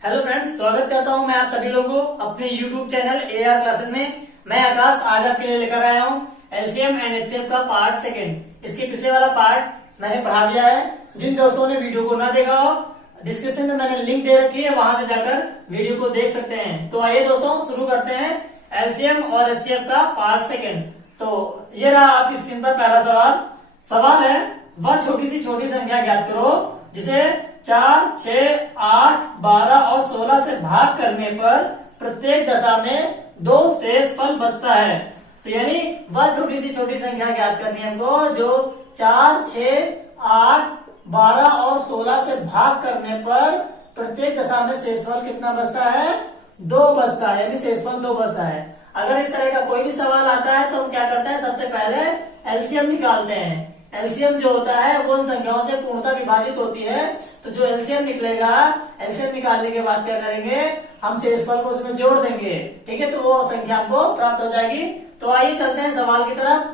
Hello friends, स्वागत करता हूं मैं आप सभी लोगों को अपने यूट्यूब चैनल AR क्लासेस में। मैं आकाश आज आपके लिए लेकर आया हूं एलसीएम एंड एचसीएफ का पार्ट सेकंड। इसके पिछले वाला पार्ट मैंने पढ़ा दिया है। जिन दोस्तों ने वीडियो को ना देखा हो, डिस्क्रिप्शन में मैंने लिंक दे रखी है, वहां से जाकर वीडियो को देख सकते हैं। तो आइए दोस्तों, शुरू करते हैं एलसीएम और एचसीएफ का पार्ट सेकंड। तो ये रहा आपकी स्क्रीन पर पहला सवाल। सवाल है, वह छोटी सी छोटी संख्या ज्ञात करो जिसे 4, 6, 8, 12 और 16 से भाग करने पर प्रत्येक दशा में 2 शेष फल बचता है। तो यानी वह छोटी सी छोटी संख्या ज्ञात करनी है हमको जो 4, 6, 8, 12 और 16 से भाग करने पर प्रत्येक दशा में शेषफल कितना बचता है? 2 बचता है, यानी शेषफल 2 बचता है। अगर इस तरह का कोई भी सवाल आता है तो हम क्या करते हैं, सबसे पहले एलसीएम निकालते हैं। एलसीएम जो होता है वो उन संख्याओं से पूर्णतः विभाजित होती है। तो जो एलसीएम निकलेगा, एलसीएम निकालने के बाद क्या करेंगे, हम शेषफल को उसमें जोड़ देंगे। ठीक है, तो वो संख्या हमको प्राप्त हो जाएगी। तो आइए चलते हैं सवाल की तरफ।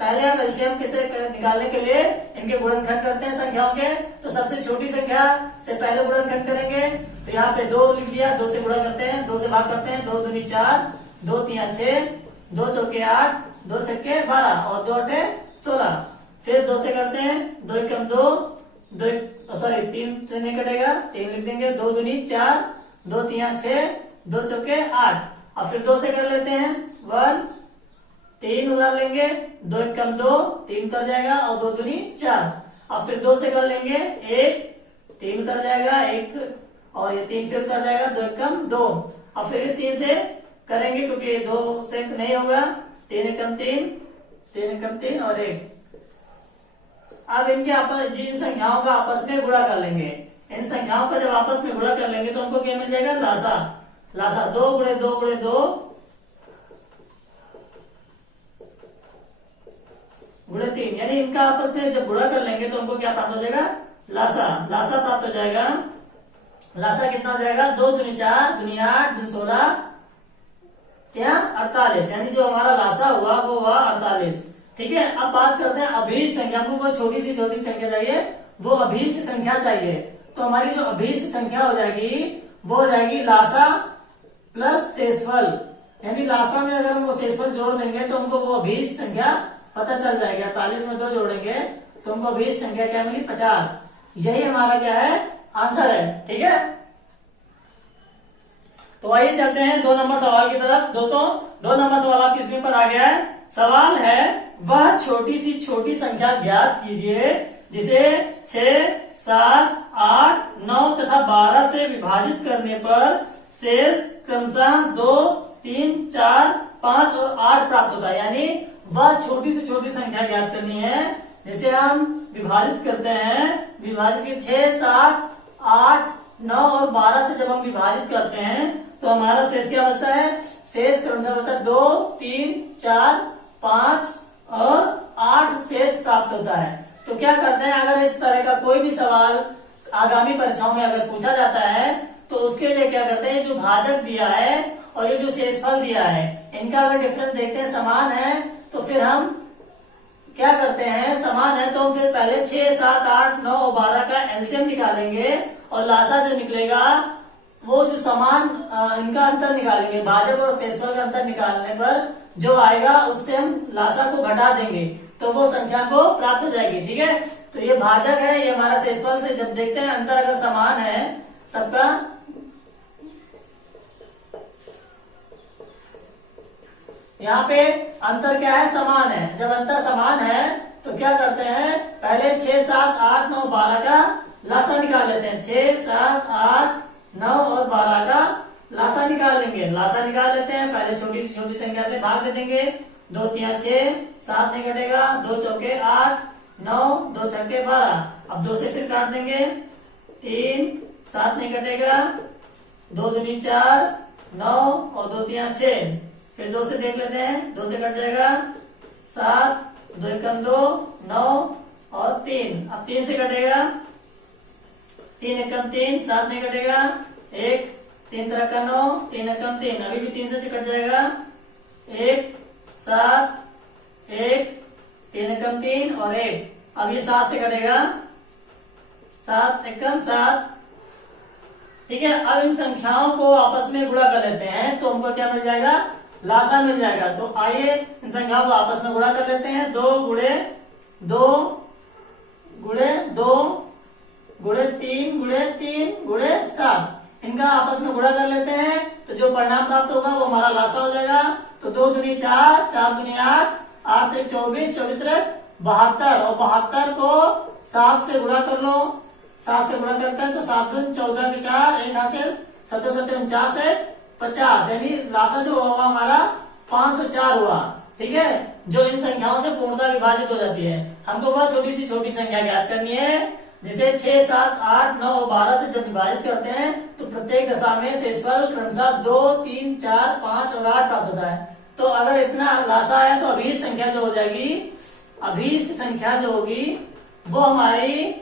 पहले हम एलसीएम किसे निकालने के लिए इनके गुणनखंड करते हैं संख्याओं के। तो सबसे छोटी संख्या से पहले गुणनखंड करेंगे। तो यहाँ पे 2 लिख दिया, 2 से गुणा करते हैं, 2 से भाग करते हैं। 2 दूनी 4, 2 तिया 6, 2 चौके 8, 2 छक्के 12 और 2 अठे 16। फिर 2 से करते हैं, 2 एकम 2, 3 से नहीं कटेगा, 3 लिख देंगे। 2 दूनी 4, 2 तिया 6, 2 चौके 8। और फिर 2 से कर लेते हैं 1, 3 उधार लेंगे। 2 एकम 2, 3 उतर जाएगा और 2 दूनी 4। और फिर 2 से कर लेंगे 1, 3 उतर जाएगा 1 और ये 3 फिर उतर जाएगा 2 एकम 2। और फिर 3 से करेंगे क्योंकि 2 से नहीं होगा। 3 एकम 3, 3 एकम 3 और 1। अब इनके जिन संख्याओं का आपस में गुणा कर लेंगे, इन संख्याओं का जब आपस में गुणा कर लेंगे तो हमको क्या मिल जाएगा, लासा। लासा 2 गुणे 2 गुणे 2 गुणे 3, यानी इनका आपस में जब गुणा कर लेंगे तो हमको क्या प्राप्त हो जाएगा, लासा। लासा प्राप्त हो जाएगा। लासा कितना हो जाएगा, 2 दूनी 4, दूनी 8, दूनी 16, क्या 48, यानी जो हमारा लासा हुआ वो हुआ 48। ठीक है, अब बात करते हैं अभीष्ट संख्या को। वो छोटी सी छोटी संख्या चाहिए, वो अभीष्ट संख्या चाहिए। तो हमारी जो अभीष्ट संख्या हो जाएगी वो हो जाएगी लासा प्लस शेषफल। यानी लासा में अगर हम वो शेषफल जोड़ देंगे तो हमको वो अभीष्ट संख्या पता चल जाएगी। 48 में 2 जोड़ेंगे तो हमको अभीष्ट संख्या क्या मिली, 50। यही हमारा क्या है, आंसर है। ठीक है, तो आइए चलते हैं 2 नंबर सवाल की तरफ। दोस्तों 2 नंबर सवाल आपकी स्क्रीन पर आ गया है। सवाल है, वह छोटी सी छोटी संख्या ज्ञात कीजिए जिसे 6, 7, 8, 9 तथा 12 से विभाजित करने पर शेष क्रमशः 2, 3, 4, 5 और 8 प्राप्त होता है। यानी वह छोटी से छोटी संख्या ज्ञात करनी है जिसे हम विभाजित करते हैं। विभाजित 6, 7, 8, 9 और 12 से जब हम विभाजित करते हैं तो हमारा शेष क्या बचता है, शेष क्रमशः बचता है 2, 3, 4, 5 और 8 शेष प्राप्त होता है। तो क्या करते हैं, अगर इस तरह का कोई भी सवाल आगामी परीक्षाओं में अगर पूछा जाता है तो उसके लिए क्या करते हैं, जो भाजक दिया है और ये जो शेषफल दिया है, इनका अगर डिफरेंस देखते हैं समान है तो फिर हम क्या करते हैं, समान है तो हम फिर पहले 6, 7, 8, 9 और 12 का एलसीएम निकालेंगे और लासा जो निकलेगा वो जो समान इनका अंतर निकालेंगे। भाजक और शेषफल का अंतर निकालने पर जो आएगा उससे हम लासा को घटा देंगे तो वो संख्या को प्राप्त हो जाएगी। ठीक है, तो ये भाजक है, ये हमारा शेषफल से जब देखते हैं अंतर अगर समान है सबका, यहाँ पे अंतर क्या है, समान है। जब अंतर समान है तो क्या करते हैं, पहले 6, 7, 8, 9, 12 का लासा निकाल लेते हैं। 6, 7, 8, 9 और 12 का लासा निकाल लेंगे। लासा निकाल लेते हैं, पहले छोटी से छोटी संख्या से भाग दे देंगे। 2 तिया 6, 7 नहीं कटेगा, 2 चौके 8, 9, 2 छक्के 12। अब 2 से फिर काट देंगे, 3, 7 नहीं कटेगा, 2 दूनी 4, 9 और 2 तिया 6। फिर 2 से देख लेते हैं, 2 से कट जाएगा 7, 2 एकम 2, 9 और 3। अब 3 से कटेगा, 3 एकम 3, 7 नहीं कटेगा, 1, 3 तरह का 9, 3 एकम 3। अभी भी 3 से कट जाएगा, 1, 7, 1, 3 एकम 3 और 1। अब ये 7 से कटेगा, 7 एकम 7, ठीक है। अब इन संख्याओं को आपस में गुणा कर लेते हैं तो हमको क्या मिल जाएगा, लासा मिल जाएगा। तो आइए इन संख्याओं को आपस में गुणा कर लेते हैं। 2 गुणे 2 गुणे 2 गुणे 3 गुणे 3 गुणे 7, इनका आपस में गुणा कर लेते हैं तो जो परिणाम प्राप्त होगा वो हमारा लासा हो जाएगा। तो 2 दूनी 4, 4 दूनी 8, 8 त्रिक 24, 24 त्रिक 72 और 72 को 7 से गुणा कर लो। 7 से गुणा करते हैं तो 7 दून 14 के 4, 1 हासिल 7 7 49 है 50, यानी लासा जो हुआ हमारा 504 हुआ। ठीक है, जो इन संख्याओं से पूर्णतः विभाजित हो जाती है। हमको वह छोटी सी छोटी संख्या ज्ञात करनी है जिसे 6, 7, 8, 9 और 12 से जब विभाजित करते हैं तो प्रत्येक दशा में शेषफल क्रमशः 2, 3, 4, 5 और 8 प्राप्त होता है। तो अगर इतना लासा है तो अभीष्ट संख्या जो हो जाएगी, अभीष्ट संख्या जो होगी वो हमारी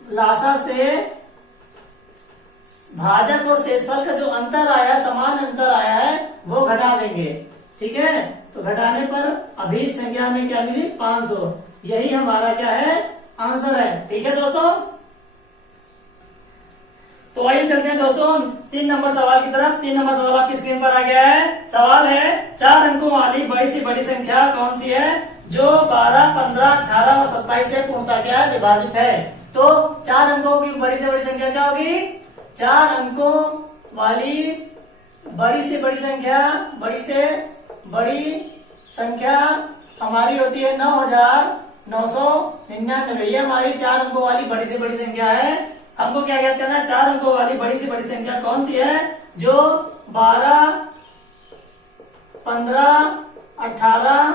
लासा से भाजक और शेषफल का जो अंतर आया, समान अंतर आया है, वो घटा देंगे। ठीक है, तो घटाने पर अभीष्ट संख्या में क्या मिली, 500। यही हमारा क्या है, आंसर है। ठीक है दोस्तों, तो आइए चलते हैं दोस्तों 3 नंबर सवाल की तरफ। 3 नंबर सवाल आपकी स्क्रीन पर आ गया है। सवाल है 4 अंकों वाली बड़ी से बड़ी संख्या कौन सी है जो 12, 15, 18 और 27 से पूर्णतः क्या विभाजित है। तो 4 अंकों की बड़ी से बड़ी संख्या क्या होगी, 4 अंकों वाली बड़ी से बड़ी संख्या, बड़ी से बड़ी संख्या हमारी होती है 9999। ये हमारी 4 अंकों वाली बड़ी से बड़ी संख्या है। हमको क्या ज्ञात करना है, 4 अंकों वाली बड़ी से बड़ी संख्या कौन सी है जो 12, 15, 18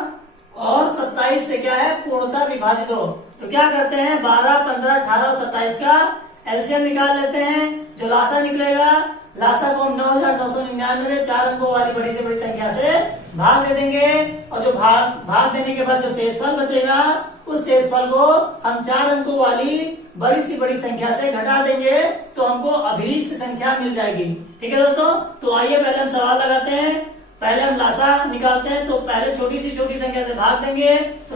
और 27 से क्या है पूर्णतः विभाजित हो। तो क्या करते हैं, 12, 15, 18 और 27 का एलसीएम निकाल लेते हैं। जो लासा निकलेगा, लासा को 9999 4 अंकों वाली बड़ी से बड़ी संख्या से भाग दे देंगे और जो भाग देने के बाद जो शेषफल बचेगा उस शेषफल को हम 4 अंकों वाली बड़ी से बड़ी संख्या से घटा देंगे तो हमको अभीष्ट संख्या मिल जाएगी। ठीक है दोस्तों, तो आइए पहले हम सवाल लगाते हैं। पहले हम लासा निकालते हैं। तो पहले छोटी सी छोटी संख्या से भाग देंगे तो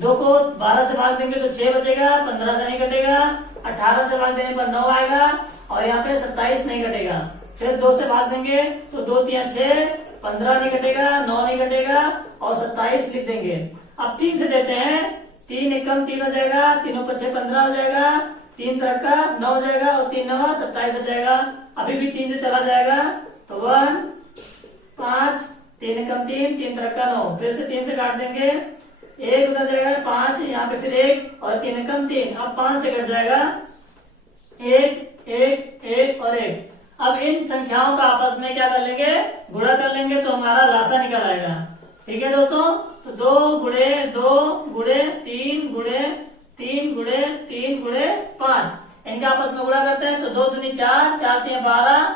2 को 12 से भाग देंगे तो 6 बचेगा, 15 से नहीं कटेगा, 18 से भाग देने पर 9 आएगा और यहाँ पे 27 नहीं कटेगा। फिर 2 से भाग देंगे तो 2 3 6, 15 नहीं कटेगा, 9 नहीं कटेगा और 27 लिख देंगे। अब 3 से देते हैं, 3 एकम 3 हो जाएगा, 3 × 5 15 हो जाएगा, 3 3 का 9 हो जाएगा और 3 9 27 हो जाएगा। अभी भी 3 से चला जाएगा तो 1 5, 3 एकम 3, 3 3 का 9, फिर से 3 से काट देंगे, 1 उधर जाएगा 5, यहाँ पे फिर 1 और 3 एकम 3, अब 5 से कट जाएगा 1 1 1 और 1। अब इन संख्याओं का आपस में क्या कर लेंगे, गुणा कर लेंगे तो हमारा लासा निकल आएगा। ठीक है दोस्तों, तो 2 गुणे 2 गुणे 3 गुणे 3 गुणे 3 गुणे 5, इनका आपस में गुणा करते हैं तो 2 दूनी 4, 4 3 12,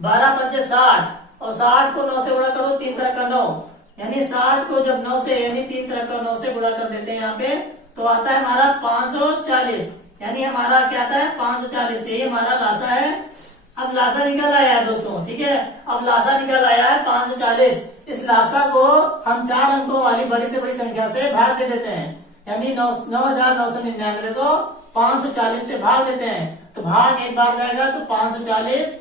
12 5 60 और 60 को 9 से गुणा करो, 3 तरह का 9, यानी 60 को जब 9 से यानी 3 तरह का 9 से गुणा कर देते हैं यहाँ पे तो आता है हमारा 540, यानी हमारा क्या आता है 540। ये हमारा लासा है। अब लासा निकल आया है दोस्तों। ठीक है, अब लासा निकल आया है 540। इस लासा को हम 4 अंकों वाली बड़ी से बड़ी संख्या से भाग दे देते हैं, यानी 9999 को 540 से भाग देते हैं तो भाग एक बार जाएगा तो 540,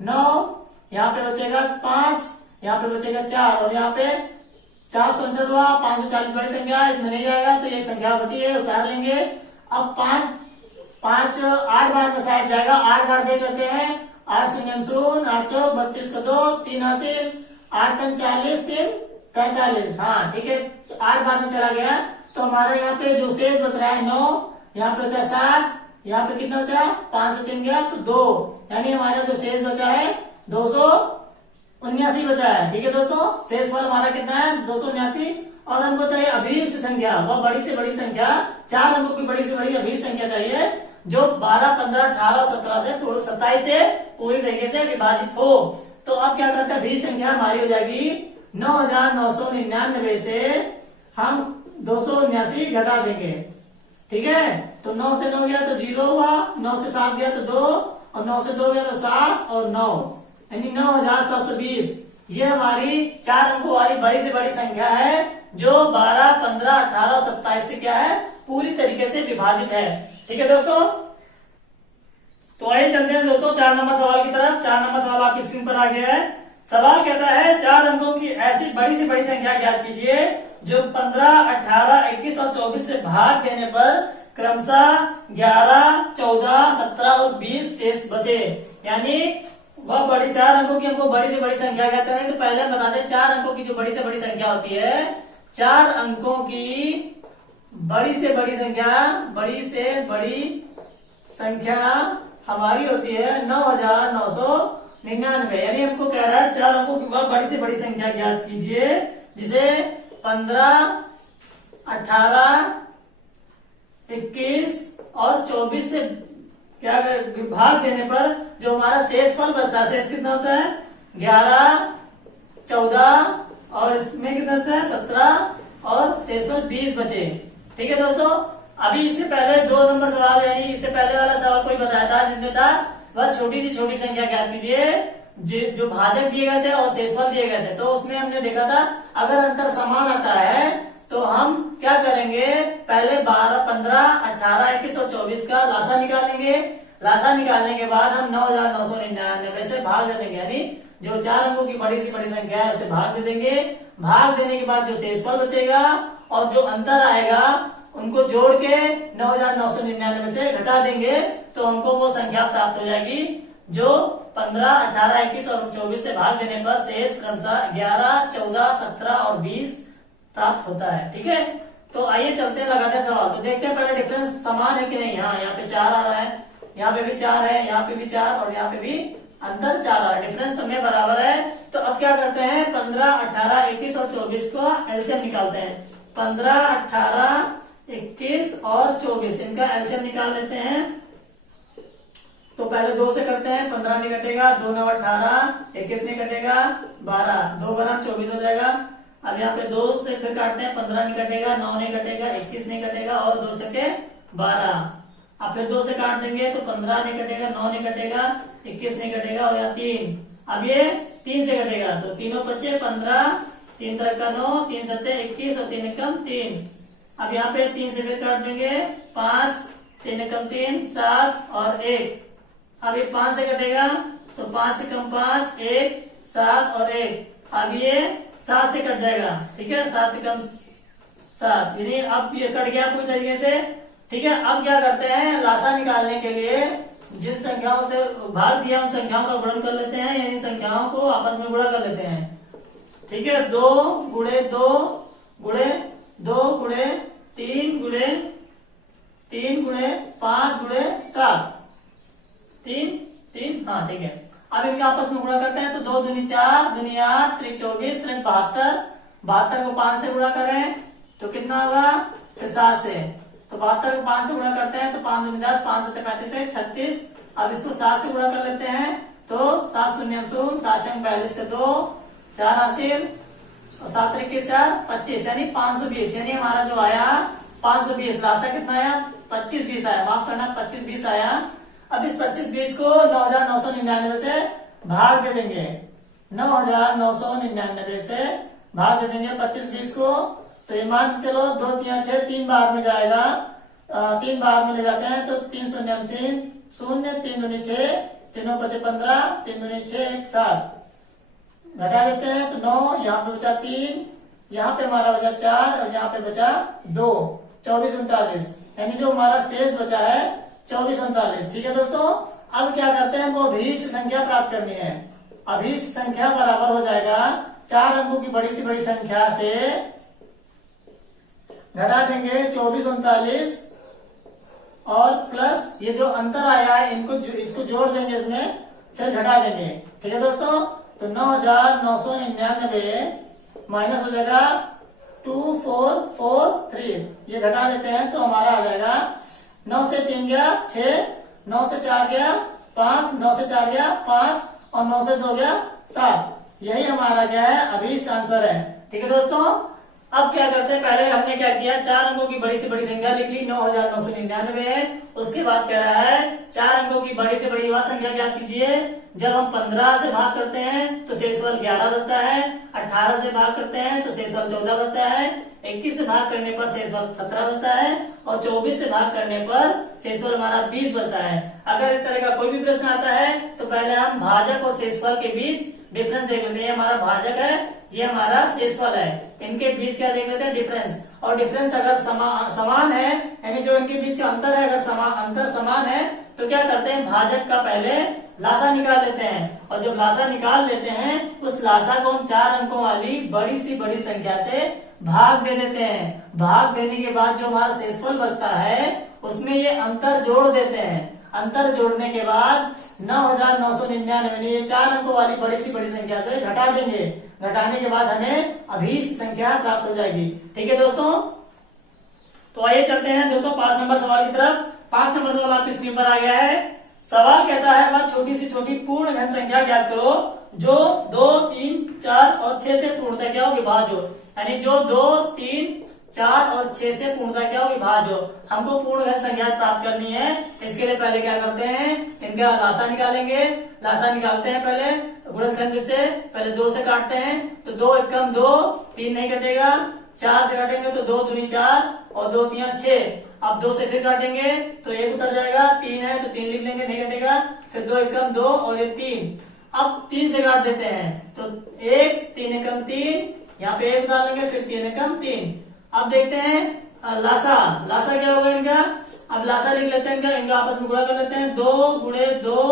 9 यहाँ पे बचेगा 5, यहाँ पे बचेगा 4 और यहाँ पे 469 हुआ। 540 बड़ी संख्या इसमें नहीं जाएगा तो एक संख्या बची है, उतार लेंगे। अब 5 8 बार में शायद जाएगा, 8 बार देख लेते हैं। 8 शून्य 0, 8 चौक 32 का 2, 3 हासिल, 8 5 40, 3 45। हाँ ठीक है, 8 बार में चला गया तो हमारा यहाँ पे जो शेष बच रहा है 9, यहाँ पे बचा 7, यहाँ पे कितना बचा 5 से 3 गया तो 2, यानी हमारा जो शेष बचा है 279 बचा है। ठीक है दोस्तों, शेष फल हमारा कितना है 279 और हमको चाहिए अभीष्ट संख्या, वह बड़ी से बड़ी संख्या, 4 अंकों की बड़ी से बड़ी अभीष्ट संख्या चाहिए जो 12, 15, 18 और 17 से 27 से पूरी तरीके से विभाजित हो। तो अब क्या करते हैं, अभीष्ट संख्या हमारी हो जाएगी 9999 से हम 279 घटा देंगे। ठीक है, तो 9 से 9 गया तो 0 हुआ, 9 से 7 गया तो 2 और 9 से 2 गया तो 7 और 9, यानी 9720। ये हमारी 4 अंकों वाली बड़ी से बड़ी संख्या है जो 12, 15, 18 और 27 से क्या है पूरी तरीके से विभाजित है। ठीक है दोस्तों, तो आइए चलते हैं दोस्तों 4 नंबर सवाल की तरफ। 4 नंबर सवाल आपकी स्क्रीन पर आ गया है। सवाल कहता है 4 अंकों की ऐसी बड़ी से बड़ी संख्या ज्ञात कीजिए जो 15, 18, 21 और 24 से भाग देने पर क्रमशः 11, 14, 17 और 20 शेष बचे। यानी वह बड़ी 4 अंकों की हमको बड़ी से बड़ी संख्या कहते हैं। तो पहले हम बता दें 4 अंकों की जो बड़ी से बड़ी संख्या होती है, 4 अंकों की बड़ी से बड़ी संख्या हमारी होती है 9,999। यानी हमको कह रहा है 4 अंकों की वह बड़ी से बड़ी संख्या ज्ञात कीजिए जिसे 15, 18, 21 और 24 से क्या भाग देने पर जो हमारा शेषफल बचता है, शेष कितना होता है 11, 14 और इसमें कितना होता है 17 और शेषफल 20 बचे। ठीक है दोस्तों, अभी इससे पहले 2 नंबर सवाल यानी इससे पहले वाला सवाल कोई बताया था जिसमें था वह छोटी से छोटी संख्या ज्ञात कीजिए जो भाजक दिए गए थे और शेषफल दिए गए थे। तो उसमें हमने देखा था अगर अंतर समान आता है तो हम क्या करेंगे, पहले 12, 15, 18, 21 और 24 का लासा निकालेंगे। लासा निकालने के बाद हम 9,999 से भाग दे देंगे। यानी जो 4 अंकों की बड़ी से बड़ी संख्या है उसे भाग दे देंगे। भाग देने के बाद जो शेषफल बचेगा और जो अंतर आएगा उनको जोड़ के 9,999 से घटा देंगे तो हमको वो संख्या प्राप्त हो जाएगी जो 15, 18, 21 और 24 से भाग देने पर शेष क्रमशः 11, 14, 17 और 20 प्राप्त होता है। ठीक है, तो आइए चलते हैं लगाते हैं सवाल। तो देखते हैं पहले डिफरेंस समान है कि नहीं। हाँ, यहाँ पे 4 आ रहा है, यहाँ पे भी 4 है, यहाँ पे भी 4 और यहाँ पे भी अंतर 4 आ रहा है। डिफरेंस समय बराबर है। तो अब क्या करते हैं 15, 18, 21 और 24 को एलसीएम निकालते हैं। 15, 18, 21 और 24 इनका एलसीएम निकाल लेते हैं। तो पहले 2 से करते हैं, 15 नहीं कटेगा, 2 9 18, 21 नहीं कटेगा, 12, 2 बनाम 24 हो जाएगा। अब यहाँ पे 2 से फिर काटते हैं, 15 नहीं कटेगा, 9 नहीं कटेगा, 21 नहीं कटेगा और 2 छके 12। अब फिर 2 से काट देंगे तो 15 नहीं कटेगा, 9 नहीं कटेगा, 21 नहीं कटेगा और यहाँ 3। अब ये 3 से कटेगा तो तीनों बचे 15, 3 तरह का 9, 3 सत्ते 21 और 3 एकम 3। अब यहाँ पे 3 से फिर काट देंगे 5, 3 एकम 3, 7 और 1। अब ये 5 से कटेगा तो 5 एकम 5, 1, 7 और 1। अब ये 7 से कट जाएगा। ठीक है, 7 एकम 7, यानी अब ये कट गया पूरी तरीके से। ठीक है, अब क्या करते हैं लासा निकालने के लिए जिन संख्याओं से भाग दिया उन संख्याओं का गुणन कर लेते हैं, यानी संख्याओं को आपस में गुणा कर लेते हैं। ठीक है, 2 गुणे 2 गुणे 2 गुणे 3 गुणे 3 गुणे 5 गुणे 7, 3 3। हाँ ठीक है, अब इनका आपस में गुणा करते हैं। तो 2 दूनी 4, दूनी 8, 3 24, 3 72। 72 को 5 से गुणा करें तो कितना होगा, फिर 7 से। तो 72 को 5 से गुणा करते हैं तो 5 दूनी 10, 5 7 35, 36। अब इसको 7 से गुणा कर लेते हैं तो 7 शून्य 0, 7 6 42 के 2, 4 हासिल और 7 3 4 25, यानी 520। यानी हमारा जो आया 520, लासा कितना आया 25 20 आया, माफ करना 25 20 आया। अब इस 25 20 को 9,999 से भाग दे देंगे। 9,999 से भाग दे देंगे 25 20 को। तो ये मान चलो 2 3 6 3 बार में जाएगा, 3 बार में ले जाते हैं तो 3 शून्य 3 0, 3 दूनी 6, 3 बचे 15, 3 दूनी 6 1 7। घटा देते हैं तो 9, यहाँ पे बचा 3, यहाँ पे हमारा बचा 4 और यहाँ पे बचा 2, 24 39। यानी जो हमारा शेष बचा है 24 39। ठीक है दोस्तों, अब क्या करते हैं वो अभीष्ट संख्या प्राप्त करनी है। अभीष्ट संख्या बराबर हो जाएगा 4 अंकों की बड़ी से बड़ी संख्या से घटा देंगे 24 39 और प्लस ये जो अंतर आया है इसको जोड़ देंगे, इसमें फिर घटा देंगे। ठीक है दोस्तों, तो 9,999 माइनस हो जाएगा 2443। ये घटा देते हैं तो हमारा आ जाएगा 9 से 3 गया 6, 9 से 4 गया 5, 9 से 4 गया 5 और 9 से 2 गया 7। यही हमारा क्या है अभीष्ट आंसर है। ठीक है दोस्तों, अब क्या करते हैं, पहले हमने क्या किया, 4 अंकों की बड़ी से बड़ी संख्या लिख ली, 9999 है। उसके बाद कह रहा है 4 अंकों की बड़ी से बड़ी वह संख्या ज्ञात कीजिए जब हम 15 से भाग करते हैं तो शेषफल 11 बचता है, 18 से भाग करते हैं तो शेषफल 14 बचता है, 21 से भाग करने पर शेषफल 17 बचता है और 24 से भाग करने पर शेषफल हमारा 20 बचता है। अगर इस तरह का कोई भी प्रश्न आता है तो पहले हम भाजक और शेषफल के बीच डिफरेंस देख लेते हैं। ये हमारा भाजक है, ये हमारा शेषफल है, इनके बीच क्या देख लेते हैं, डिफरेंस। और डिफरेंस अगर समान है, यानी जो इनके बीच का अंतर है, अगर अंतर समान है तो क्या करते हैं, भाजक का पहले लासा निकाल लेते हैं। और जब लासा निकाल लेते हैं उस लासा को हम 4 अंकों वाली बड़ी सी बड़ी संख्या से भाग दे देते हैं। भाग देने के बाद जो हमारा शेषफल बचता है उसमें ये अंतर जोड़ देते हैं। अंतर जोड़ने के बाद 9999 ये 4 अंकों वाली बड़ी सी बड़ी संख्या से घटा देंगे। घटाने के बाद हमें अभीष्ट संख्या प्राप्त हो जाएगी। ठीक है दोस्तों, तो आइए चलते हैं दोस्तों 5 नंबर सवाल की तरफ। 5 नंबर सवाल आपकी स्क्रीन पर आ गया है। सवाल कहता है वह छोटी से छोटी पूर्ण घन संख्या ज्ञात करो जो 2, 3, 4 और 6 से पूर्णतः क्या हो, विभाज्य हो। यानी जो 2, 3, 4 और 6 से पूर्णतः क्या हो, विभाज्य हो। हमको पूर्ण घन संख्या प्राप्त करनी है। इसके लिए पहले क्या करते हैं, इनका लासा निकालेंगे। लासा निकालते हैं पहले गुणनखंड से, पहले 2 से काटते हैं तो 2 एकम 2, 3 नहीं कटेगा। 4 से काटेंगे तो 2 दूनी 4 और 2 3 6। अब 2 से फिर काटेंगे तो 1 उतर जाएगा, 3 है तो 3 लिख लेंगे, नहीं कटेगा। फिर 2 एकम 2 और ये 3। अब 3 से काट देते हैं तो 1, 3 एकम 3, यहाँ पे 1 उतार लेंगे, फिर 3 एकम 3। अब देखते हैं लासा, लासा क्या होगा इनका। अब लासा लिख लेते हैं इनका आपस में गुणा कर लेते हैं, 2 गुणे 2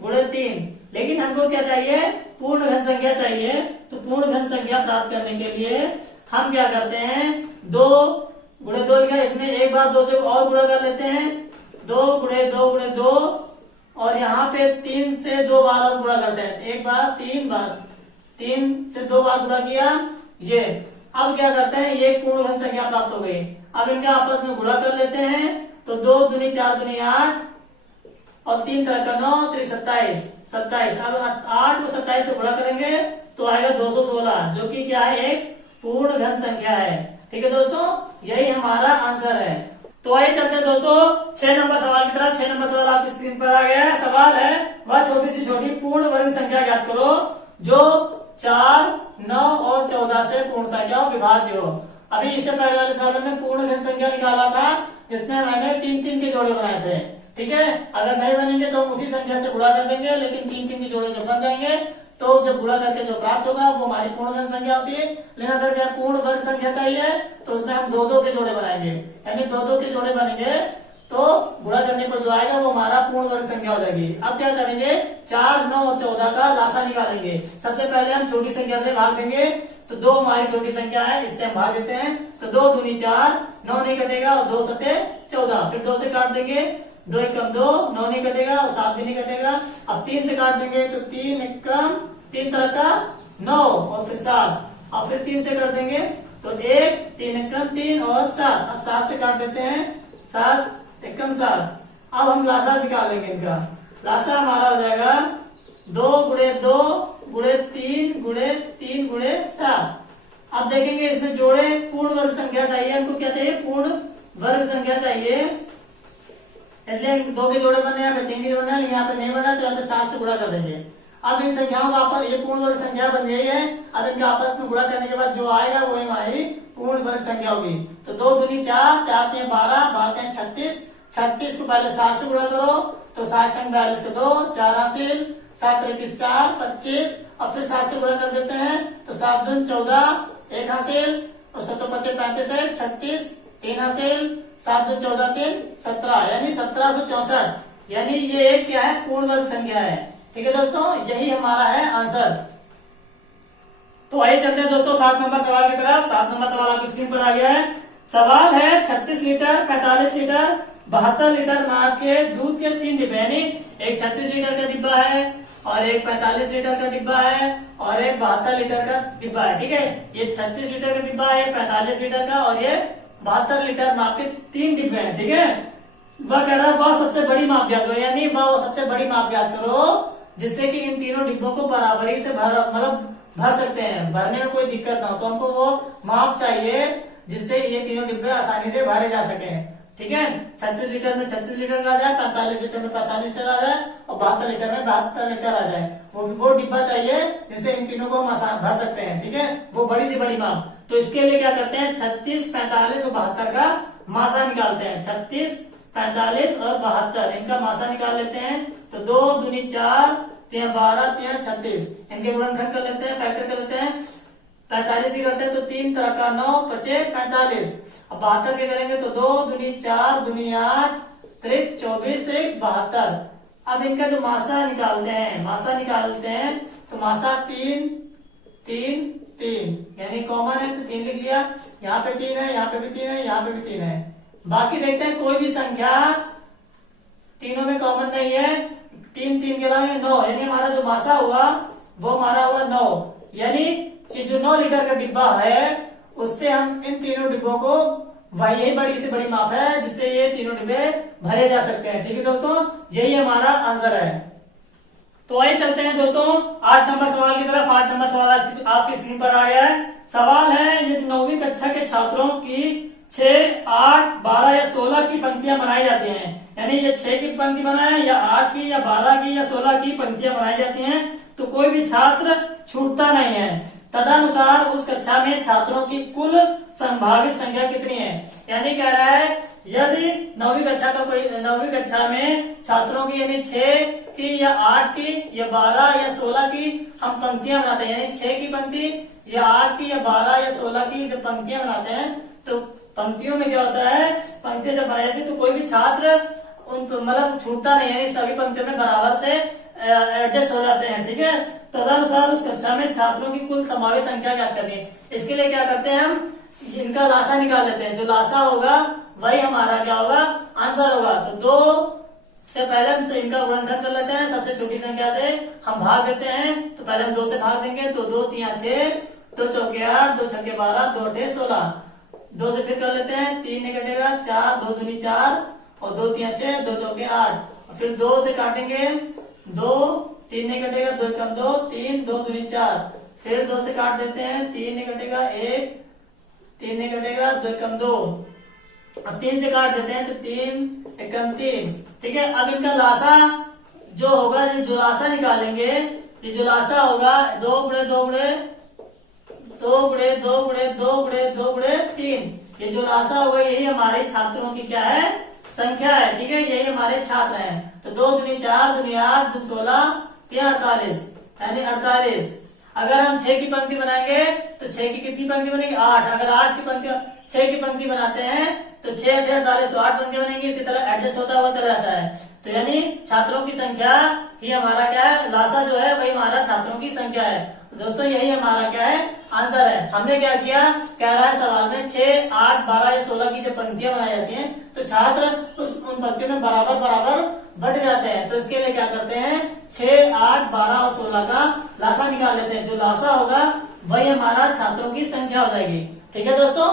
गुणे 3। लेकिन हमको क्या चाहिए, पूर्ण घन संख्या चाहिए। तो पूर्ण घन संख्या प्राप्त करने के लिए हम क्या करते हैं, 2 गुणे 2 लिखा, इसमें एक बार 2 से और गुणा कर लेते हैं, 2 गुणे 2 गुणे 2। और यहाँ पे 3 से 2 बार और गुणा करते हैं, एक बार 3 बार, 3 से 2 बार गुणा किया ये। अब क्या करते हैं, ये पूर्ण घन संख्या प्राप्त हो गई। अब इनका आपस में गुणा कर लेते हैं तो 2 दूनी 4 दूनी 8 और 3 तरह का 9 3 27 27। अब 8 को 27 से गुणा करेंगे तो आएगा 216, जो कि क्या है, एक पूर्ण घन संख्या है। ठीक है दोस्तों, यही हमारा आंसर है। तो आइए चलते हैं दोस्तों 6 नंबर सवाल की तरफ। 6 नंबर सवाल आपकी स्क्रीन पर आ गया है। सवाल है वह छोटी से छोटी पूर्ण वर्ग संख्या ज्ञात करो जो 4, 9 और 14 से पूर्णतः क्या हो, विभाज्य हो। अभी इससे पहले वाले सवाल में पूर्ण घन संख्या निकाला था जिसमें मैंने 3-3 के जोड़े बनाए थे। ठीक है, अगर नहीं बनेंगे तो हम उसी संख्या से गुणा कर देंगे, लेकिन 3-3 के जोड़े जब बन जाएंगे तो जब गुणा करके जो प्राप्त होगा वो हमारी पूर्ण घन संख्या होती है। लेकिन अगर क्या पूर्ण वर्ग संख्या चाहिए तो उसमें हम 2-2 के जोड़े बनाएंगे, यानी 2-2 के जोड़े बनेंगे तो गुणा करने पर जो आएगा वो हमारा पूर्ण वर्ग संख्या हो जाएगी। अब क्या करेंगे, 4, 9 और 14 का लासा निकालेंगे। सबसे पहले हम छोटी संख्या से भाग देंगे तो 2 हमारी छोटी संख्या है, इससे हम भाग देते हैं तो 2 दूनी 4, 9 नहीं कटेगा और 2 सते 14। फिर 2 से काट देंगे, 2 एकम 2, 9 नहीं कटेगा और 7 भी नहीं कटेगा। अब 3 से काट देंगे तो 3 एकम 3 तरह का 9 और फिर 7। अब फिर 3 से कर देंगे तो 1 3 एकम 3 और 7। अब 7 से काट देते हैं, 7 एकम 7। अब हम लासा निकालेंगे इनका। लासा हमारा हो जाएगा 2 गुणे 2 गुणे 3 गुणे 3 गुणे 7। अब देखेंगे इसमें जोड़े पूर्ण वर्ग संख्या चाहिए, हमको क्या चाहिए, पूर्ण वर्ग संख्या चाहिए। इसलिए 2 के जोड़े बने, यहाँ पे 3 के बना, यहाँ पे नहीं बना तो यहाँ पे 7 से गुणा कर देंगे। अब इन संख्याओं का आपस, ये पूर्ण वर्ग संख्या बन गई है। अब इनका आपस में गुणा करने के बाद जो आएगा वो हमारी पूर्ण वर्ग संख्या होगी। तो 2 दूनी 4, 4 3 12, 12 36। 36 को पहले 7 से गुणा करो तो 7 6 42 के 2, 4 हासिल, 7 3 4 25। अब फिर 7 से गुणा कर देते हैं तो 7 दूनी 14, 1 हासिल और 7 25 35 36, 3 हासिल, 7 दूनी 14 3 17, यानी 1764। यानी ये एक क्या है, पूर्ण वर्ग संख्या है। ठीक है दोस्तों, यही हमारा है आंसर। तो आइए चलते हैं दोस्तों 7 नंबर सवाल की तरफ। 7 नंबर सवाल आपकी स्क्रीन पर आ गया है। सवाल है 36 लीटर, 45 लीटर, 72 लीटर माप के दूध के 3 डिब्बे, यानी एक 36 लीटर का डिब्बा है और एक 45 लीटर का डिब्बा है और एक 72 लीटर का डिब्बा है। ठीक है, ये 36 लीटर का डिब्बा है, 45 लीटर का और ये 72 लीटर माप के 3 डिब्बे हैं। ठीक है, वह कह रहा है वह सबसे बड़ी माप ज्ञात करो, यानी वह सबसे बड़ी माप ज्ञात करो जिससे कि इन तीनों डिब्बों को बराबरी से भर, मतलब भर सकते हैं, भरने में कोई दिक्कत ना हो। तो हमको वो माप चाहिए जिससे ये तीनों डिब्बे आसानी से भरे जा सके। ठीक है, 36 लीटर में 36 लीटर आ जाए, 45 लीटर में 45 लीटर आ जाए और 72 लीटर में 72 लीटर आ जाए। वो डिब्बा चाहिए जिससे इन तीनों को हम आसान भर सकते हैं। ठीक है, वो बड़ी से बड़ी माप। तो इसके लिए क्या करते हैं, 36, 45 और 72 का मासा निकालते हैं। 36, 45 और 72 इनका मासा निकाल लेते हैं। तो 2 दूनी 4, 3 12, 3 36 इनके गुणनखंड कर लेते हैं, फैक्टर कर लेते हैं। 45 ही करते हैं तो 3 तरह का 9 5 45। अब 72 के करेंगे तो 2 दूनी 4 दूनी 8 त्रिक 24 त्रिक 72। अब इनका जो मासा निकालते हैं तो मासा 3 3 3 यानी कॉमन है तो 3 लिख लिया। यहाँ पे 3 है, यहाँ पे भी 3 है, यहाँ पे भी 3 है। बाकी देखते हैं कोई भी संख्या तीनों में कॉमन नहीं है। 3 3 के अलावा 9 यानी हमारा जो मासा हुआ वो हमारा हुआ 9। यानी कि जो 9 लीटर का डिब्बा है उससे हम इन तीनों डिब्बों को वही यही बड़ी से बड़ी माप है जिससे ये तीनों डिब्बे भरे जा सकते हैं। ठीक है दोस्तों, यही हमारा आंसर है। तो आइए चलते हैं दोस्तों 8 नंबर सवाल की तरफ। 8 नंबर सवाल आपकी स्क्रीन पर आ गया है। सवाल है, यदि 9वीं कक्षा के छात्रों की 6, 8, 12 या 16 की पंक्तियां बनाई जाती हैं, यानी ये 6 की पंक्ति बनाए या 8 की या 12 की या 16 की पंक्तियां बनाई जाती हैं तो कोई भी छात्र छूटता नहीं है। तदनुसार उस कक्षा में छात्रों की कुल संभावित संख्या कितनी है। यानी कह रहा है यदि 9वीं कक्षा में छात्रों की यानी 6 की या 8 की या 12 या 16 की हम पंक्तियां बनाते हैं, यानी 6 की पंक्ति या 8 की या 12 या 16 की जब पंक्तियां बनाते हैं तो पंक्तियों में क्या होता है, पंक्तियां जब बनाई जाती है तो कोई भी छात्र उन मतलब छूटता नहीं, यानी सभी पंक्तियों में बराबर से एडजस्ट हो जाते हैं। ठीक है, तदनुसार उस कक्षा में छात्रों की कुल संभावित संख्या ज्ञात करनी है। इसके लिए क्या करते हैं, हम इनका लासा निकाल लेते हैं। जो लासा होगा वही हमारा क्या होगा, आंसर होगा। तो 2 से पहले हम इनका गुणनखंड कर लेते हैं। सबसे छोटी संख्या से हम भाग देते हैं तो पहले हम 2 से भाग देंगे तो 2 3 6, 2 चौके 8, 2 छक्के 12, 2 8 16। 2 से फिर कर लेते हैं, 3 नहीं कटेगा, 4 2 दूनी 4 और 2 3 6, 2 चौके 8। फिर 2 से काटेंगे, 2 3 नहीं कटेगा, 2 कम 2 3, 2 दूनी 4। फिर 2 से काट देते हैं, 3 नहीं कटेगा, 1 3 नहीं कटेगा, 2 कम 2। अब 3 से काट देते हैं तो 3 1 कम 3। ठीक है, अब इनका लासा जो होगा, जो लासा निकालेंगे, ये जो लासा होगा 2 गुणे 2 गुणे 2 गुणे 2 गुणे 2 गुणे 2 गुणे 3। ये जो लासा होगा यही हमारे छात्रों की क्या है, संख्या है। ठीक है, यही हमारे छात्र हैं। तो 2 दूनी 4 दूनी 8 2 16 3 48 यानी 48। अगर हम 6 की पंक्ति बनाएंगे तो 6 की कितनी पंक्ति बनेगी, 8। अगर 8 की पंक्ति 6 की पंक्ति बनाते हैं तो 6 48 तो 8 पंक्ति बनेंगी। इसी तरह एडजस्ट होता हुआ चला जाता है। तो यानी छात्रों की संख्या ही हमारा क्या है, लासा जो है वही हमारा छात्रों की संख्या है। तो दोस्तों यही हमारा क्या है, आंसर है। हमने क्या किया, कह रहा है सवाल में 6, 8, 12 या 16 की जब पंक्तियां बनाई जाती हैं तो छात्र उन पंक्तियों में बराबर बराबर बढ़ जाते हैं। तो इसके लिए क्या करते हैं, 6, 8, 12 और 16 का लासा निकाल लेते हैं। जो लासा होगा वही हमारा छात्रों की संख्या हो जाएगी। ठीक है दोस्तों,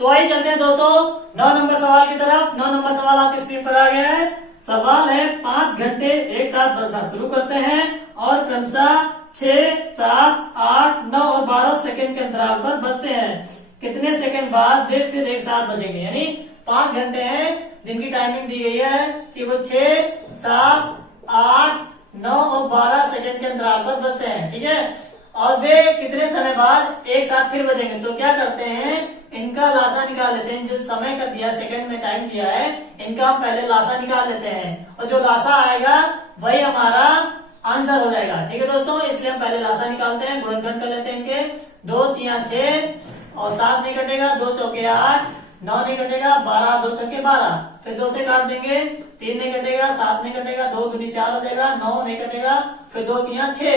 तो आइए चलते हैं दोस्तों 9 नंबर सवाल की तरफ। 9 नंबर सवाल आपकी स्क्रीन पर आ गया है। सवाल है, 5 घंटे एक साथ बजना शुरू करते हैं और क्रमशः 6, 7, 8, 9 और 12 सेकंड के अंतराल पर बजते हैं। कितने सेकंड बाद वे फिर एक साथ बजेंगे। यानी 5 घंटे हैं जिनकी टाइमिंग दी गई है कि वो 6, 7, 8, 9 और 12 सेकंड के अंतराल पर बजते हैं। ठीक है, और वे कितने समय बाद एक साथ फिर बजेंगे। तो क्या करते हैं, इनका लासा निकाल लेते हैं। जो समय का दिया, सेकंड में टाइम दिया है, इनका हम पहले लासा निकाल लेते हैं और जो लासा आएगा वही हमारा आंसर हो जाएगा। ठीक है दोस्तों, इसलिए हम पहले लासा निकालते हैं, गुणनखंड कर लेते हैं इनके। 2 3 6 और 7 नहीं कटेगा, 2 चौके 8, 9 नहीं कटेगा, 12 2 छक्के 12। फिर 2 से काट देंगे, 3 नहीं कटेगा, 7 नहीं कटेगा, 2 दूनी 4 हो जाएगा, 9 नहीं कटेगा, फिर 2 3 6।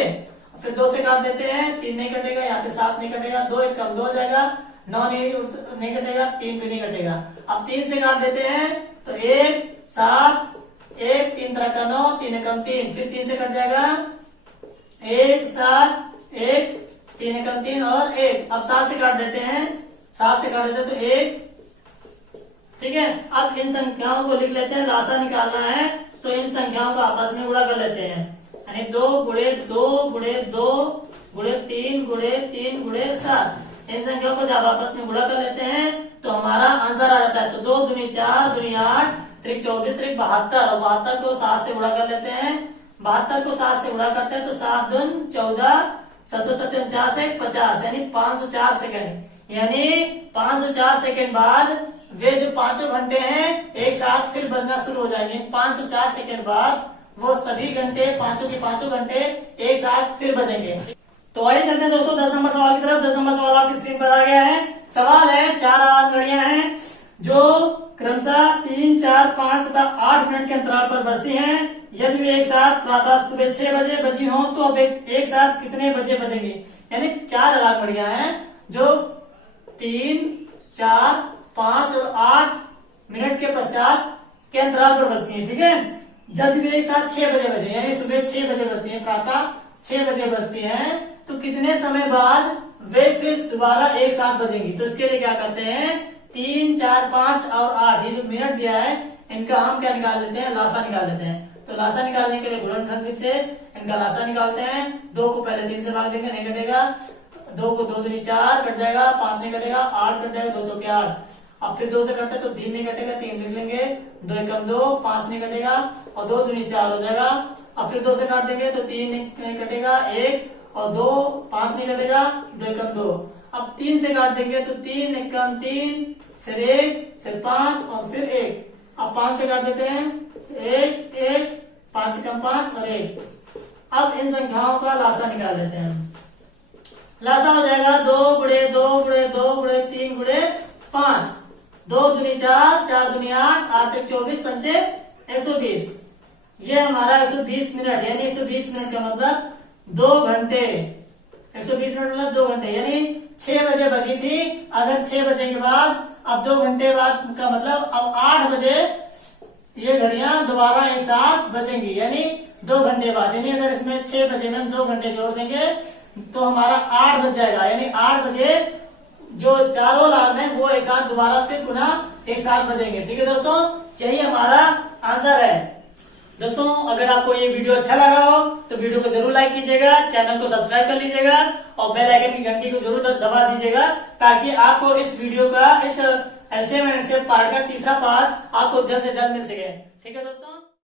फिर 2 से काट देते हैं, 3 नहीं कटेगा, यहाँ पे 7 नहीं कटेगा, 2 1 कम 2 हो जाएगा, 9 नहीं कटेगा, 3 भी नहीं कटेगा। अब 3 से काट देते हैं तो 1 7 1 3 तरह का 9 3 कम 3। फिर 3 से कट जाएगा, 1 7 1 3 कम 3 और 1। अब 7 से काट देते हैं, 7 से काट देते हैं तो 1। ठीक है, अब इन संख्याओं को लिख लेते हैं। लासा निकालना है तो इन संख्याओं को आपस में गुणा कर लेते हैं। यानी 2 गुणे 2 गुणे 2 गुणे 3 गुणे 3 गुणे 7। इन संख्याओं को जब आपस में गुणा कर लेते हैं तो हमारा आंसर आ जाता है। तो 2 दूनी 4 दूनी 8 त्रिक 24 त्रिक 72 और 72 को 7 से गुणा कर लेते हैं। 72 को 7 से गुणा करते हैं तो 7 दून 14 7 7 49 एक 50 यानी 504 सेकंड। यानी 504 सेकंड बाद वे जो पांचों घंटे हैं एक साथ फिर बजना शुरू हो जाएंगे। 504 सेकंड बाद वो सभी घंटे पांचों के पांचों घंटे एक साथ फिर बजेंगे। तो आइए चलते हैं दोस्तों 10 नंबर सवाल की तरफ। 10 नंबर सवाल आपकी स्क्रीन पर आ गया है। सवाल है 4 आलार्म घड़ियां हैं जो क्रमशः 3, 4, 5 तथा 8 मिनट के अंतराल पर बजती हैं। यदि वे एक साथ प्रातः सुबह 6 बजे बजी हों तो अब एक साथ कितने बजे बजेंगे। यानी 4 अलार्म घड़ियां हैं जो 3, 4, 5 और 8 मिनट के पश्चात के अंतराल पर बजती है। ठीक है, जब वे एक साथ 6 बजे बजे यानी सुबह 6 बजे बजती है, प्रातः 6 बजे बजती हैं तो कितने समय बाद वे फिर दोबारा एक साथ बजेंगी। तो इसके लिए क्या करते हैं 3, 4, 5 और 8 ये जो मिनट दिया है इनका हम क्या निकाल लेते हैं, लासा निकाल लेते हैं। तो लासा निकालने के लिए गुणनखंड से इनका लासा निकालते हैं। 2 को पहले 3 से भाग देंगे, नहीं कटेगा। 2 को 2 दूनी 4 कट जाएगा, 5 नहीं कटेगा, 8 कट जाएगा, 2 चौके 8। अब फिर 2 से कटते तो 3 नहीं कटेगा, 3 लिख लेंगे, 2 एकम 2, 5 नहीं कटेगा और 2 दूनी 4 हो जाएगा। अब फिर 2 से काट देंगे तो 3 नहीं कटेगा, 1 और 2, 5 नहीं कटेगा, 2 एकम 2। अब 3 से काट देंगे तो 3 एकम 3, फिर 1, फिर 5 और फिर 1। अब 5 से काट देते हैं तो 1, 1, 5 एकम 5 और 1। अब इन संख्याओं का लासा निकाल लेते हैं। लासा हो जाएगा 2 गुणे 2 गुणे 2 गुणे 3 गुणे 5। 2 दूनी 4, 4 दूनी 8, 8 एक 24, 5 120। ये हमारा 120 मिनट यानी 120 मिनट का मतलब 2 घंटे। 120 मिनट मतलब 2 घंटे यानी 6 बजे बजी थी। अगर 6 बजे के बाद अब 2 घंटे बाद का मतलब अब 8 बजे ये घड़ियां दोबारा एक साथ बजेंगी यानी 2 घंटे बाद। यानी अगर इसमें 6 बजे में हम 2 घंटे जोड़ देंगे तो हमारा 8 बज जाएगा। यानी 8 बजे जो चारों अलार्म है वो एक साथ दोबारा फिर पुनः एक साथ बजेंगे। ठीक है दोस्तों, यही हमारा आंसर है। दोस्तों अगर आपको ये वीडियो अच्छा लगा हो तो वीडियो को जरूर लाइक कीजिएगा, चैनल को सब्सक्राइब कर लीजिएगा और बेल आइकन की घंटी को जरूर दबा दीजिएगा ताकि आपको इस वीडियो का इस एलसीएम एंड एचसीएफ पार्ट का तीसरा पार्ट आपको जल्द से जल्द मिल सके। ठीक है दोस्तों।